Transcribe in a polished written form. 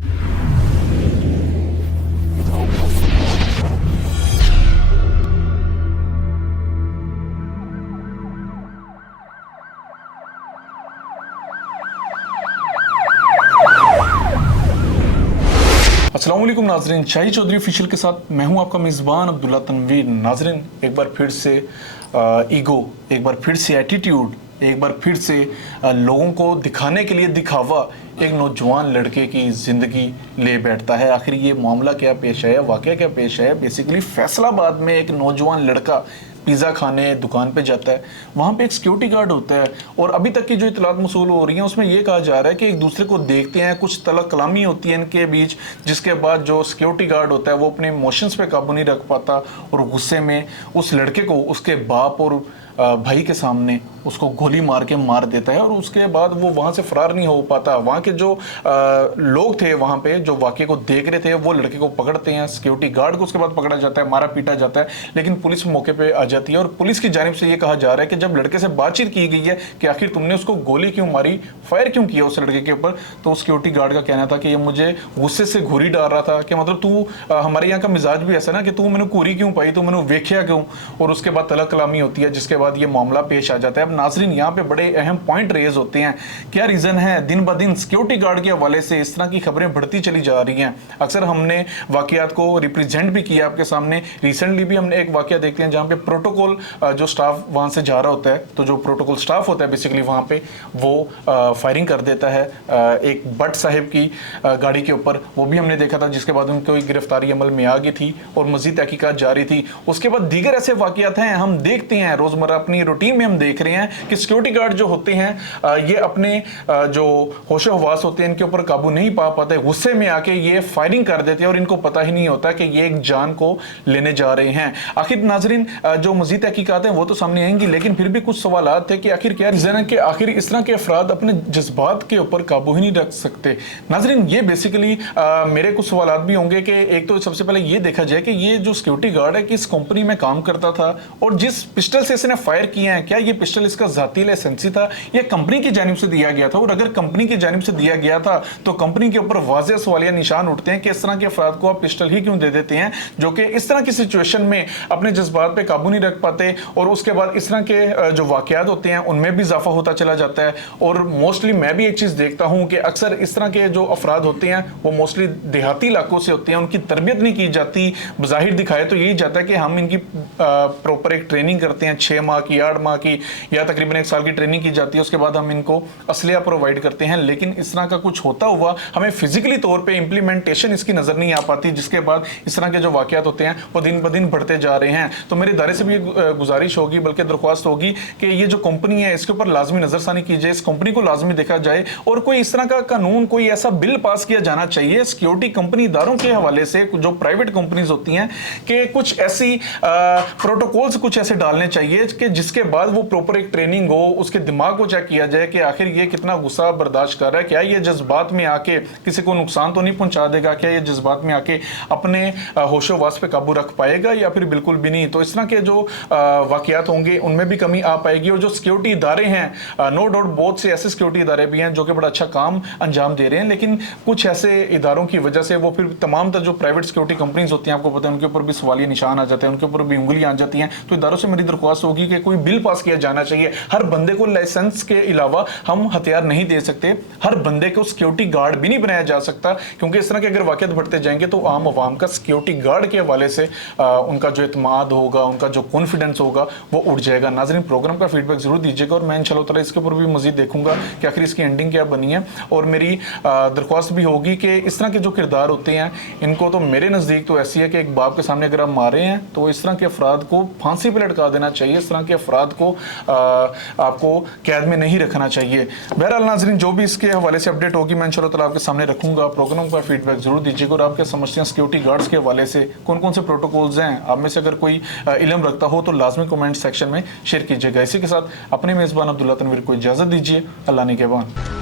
अस्सलाम वालेकुम नाजरीन, शाही चौधरी ऑफिशियल के साथ मैं हूं आपका मेज़बान अब्दुल्ला तनवीर। नाजरीन, एक बार फिर से ईगो, एक बार फिर से एटीट्यूड, एक बार फिर से लोगों को दिखाने के लिए दिखावा एक नौजवान लड़के की ज़िंदगी ले बैठता है। आखिर ये मामला क्या पेश है, वाक़या क्या पेश है? बेसिकली फैसलाबाद में एक नौजवान लड़का पिज़्ज़ा खाने दुकान पे जाता है। वहाँ पे एक सिक्योरिटी गार्ड होता है और अभी तक की जो इतलात मौसूल हो रही हैं उसमें ये कहा जा रहा है कि एक दूसरे को देखते हैं, कुछ तला कलामी होती है इनके बीच, जिसके बाद जो सिक्योरिटी गार्ड होता है वो अपने इमोशंस पे काबू नहीं रख पाता और गुस्से में उस लड़के को उसके बाप और भाई के सामने उसको गोली मार के मार देता है और उसके बाद वो वहाँ से फरार नहीं हो पाता। वहाँ के जो लोग थे वहाँ पे जो वाक़े को देख रहे थे वो लड़के को पकड़ते हैं, सिक्योरिटी गार्ड को उसके बाद पकड़ा जाता है, मारा पीटा जाता है, लेकिन पुलिस मौके पे आ जाती है और पुलिस की जानिब से ये कहा जा रहा है कि जब लड़के से बातचीत की गई है कि आखिर तुमने उसको गोली क्यों मारी, फायर क्यों किया उस लड़के के ऊपर, तो सिक्योरिटी गार्ड का कहना था कि ये मुझे गुस्से से घूरी डाल रहा था कि मतलब तू हमारे यहाँ का मिजाज भी ऐसा ना कि तू मैंने घूरी क्यों पाई, तू मैंने वेख्या क्यों, और उसके बाद तला कलामी होती है जिसके बाद ये मामला पेश आ जाता है। अब नाजरीन, यहाँ पे बड़े अहम पॉइंट रेज होते हैं। क्या रीजन है? दिन ब दिन सिक्योरिटी गार्ड के हवाले से इस तरह की खबरें बढ़ती चली जा रही हैं। अक्सर हमने वाकयात को रिप्रेजेंट भी किया आपके सामने। रिसेंटली भी हमने एक वाकया देखते हैं जहाँ पे प्रोटोकॉल जो स्टाफ वहाँ से जा रहा होता है, तो जो प्रोटोकॉल स्टाफ होता है बेसिकली वहाँ पे वो फायरिंग कर देता है एक भट्ट साहिब की गाड़ी के ऊपर। वो भी हमने देखा था जिसके बाद उनको गिरफ्तारी अमल में आ गई थी और मजीद तहकीकात जारी थी। उसके बाद दीगर ऐसे वाकयात हैं हम देखते हैं रोजमर्रा अपनी रूटीन में, हम देख रहे हैं कि सिक्योरिटी गार्ड जो होते हैं ये अपने जो होशो हवास होते हैं इनके ऊपर काबू नहीं पा पाते, गुस्से में आके ये फायरिंग कर देते हैं और इनको पता ही नहीं होता कि ये एक जान को लेने जा रहे हैं। आखिर नाजरीन, जो मजीद तहकीकात हैं वो तो सामने आएंगी, लेकिन फिर भी कुछ सवालात थे कि आखिर क्या रीजन है कि आखिर इस तरह के अफराद अपने जज्बात के ऊपर काबू ही नहीं रख सकते। नाजरीन, ये बेसिकली मेरे कुछ सवालात भी होंगे कि एक तो सबसे पहले ये देखा जाए कि ये जो सिक्योरिटी गार्ड है किस कंपनी में काम करता था और जिस पिस्टल से इसने फायर किया है क्या ये पिस्टल इसका जाती लाइसेंसी था या कंपनी की जानिब से दिया गया था, और अगर कंपनी की जानिब से दिया गया था तो कंपनी के ऊपर वाज़ेह सवालिया निशान उठते हैं कि इस तरह के अफराद को आप पिस्टल ही क्यों दे देते हैं जो कि इस तरह की सिचुएशन में अपने जज्बात पे काबू नहीं रख पाते, और उसके बाद इस तरह के जो वाकयात होते हैं उनमें भी इजाफा होता चला जाता है। और मोस्टली मैं भी एक चीज़ देखता हूँ कि अक्सर इस तरह के जो अफराद होते हैं वो मोस्टली देहाती इलाकों से होते हैं, उनकी तरबियत नहीं की जाती। बज़ाहिर दिखाए तो यही जाता है कि हम इनकी प्रॉपर एक ट्रेनिंग करते हैं 6 माह की, 8 माह की या तकरीबन 1 साल की ट्रेनिंग की जाती है, उसके बाद हम इनको असलिया प्रोवाइड करते हैं, लेकिन इस तरह का कुछ होता हुआ हमें फिजिकली तौर पे इंप्लीमेंटेशन इसकी नजर नहीं आ पाती, जिसके बाद इस तरह के जो वाकयात होते हैं वो दिन ब दिन बढ़ते जा रहे हैं। तो मेरे इदारे से भी गुजारिश होगी, बल्कि दरख्वास्त होगी कि ये जो कंपनी है इसके ऊपर लाजमी नजरसानी की जाए, इस कंपनी को लाजमी देखा जाए और कोई इस तरह का कानून, कोई ऐसा बिल पास किया जाना चाहिए सिक्योरिटी कंपनी इदारों के हवाले से, जो प्राइवेट कंपनीज होती हैं, कि कुछ ऐसी प्रोटोकॉल्स कुछ ऐसे डालने चाहिए कि जिसके बाद वो प्रॉपर एक ट्रेनिंग हो, उसके दिमाग को चेक किया जाए कि आखिर ये कितना गुस्सा बर्दाश्त कर रहा है, क्या ये जज्बात में आके किसी को नुकसान तो नहीं पहुंचा देगा, क्या ये जज्बात में आके अपने होशोवास पे काबू रख पाएगा या फिर बिल्कुल भी नहीं। तो इस तरह के जो वाकयात होंगे उनमें भी कमी आ पाएगी। और जो सिक्योरिटी इदारे हैं, नो डाउट बहुत से ऐसे सिक्योरिटी इदारे भी हैं जो कि बड़ा अच्छा काम अंजाम दे रहे हैं, लेकिन कुछ ऐसे इदारों की वजह से वो फिर तमाम जो प्राइवेट सिक्योरिटी कंपनीज होती हैं, आपको पता है उनके ऊपर भी सवालिया निशान आ जाते हैं, उनके ऊपर भी उंगलियां आ जाती हैं। तो इदारों से मेरी दरख्वास्त होगी कि कोई बिल पास किया जाना चाहिए। हर बंदे को लाइसेंस के अलावा हम हथियार नहीं दे सकते, हर बंदे को सिक्योरिटी गार्ड भी नहीं बनाया जा सकता, क्योंकि इस तरह के अगर वाकयात बढ़ते जाएंगे तो आम आवाम का सिक्योरिटी गार्ड के हवाले से उनका जो इत्मीनान होगा, उनका जो कॉन्फिडेंस होगा वो उठ जाएगा। नाज़रीन, प्रोग्राम का फीडबैक जरूर दीजिएगा और मैं इंशाल्लाह ताला इसके ऊपर भी मजीद देखूंगा कि आखिर इसकी एंडिंग क्या बनी है। और मेरी दरख्वास्त भी होगी कि इस तरह के जो किरदार होते हैं इनको तो मेरे नज़दीक तो ऐसी है कि एक बाप के सामने अगर आप मारे हैं तो इस तरह के अफराद को फांसी पर लटका देना चाहिए, इस तरह के अफराद को आपको कैद में नहीं रखना चाहिए। बहरहाल नाज़रीन, जो भी इसके हवाले से अपडेट होगी मैं इंशाल्लाह ताला आपके सामने रखूंगा। प्रोग्राम का फीडबैक जरूर दीजिएगा और आपके समझते हैं सिक्योरिटी गार्ड्स के हवाले से कौन कौन से प्रोटोकॉल्स हैं, आप में से अगर कोई इल्म रखता हो तो लाजमी कमेंट सेक्शन में शेयर कीजिएगा। इसी के साथ अपने मेज़बान अब्दुल्ला तनवीर को इजाज़त दीजिए। अल्लाह निगहबान।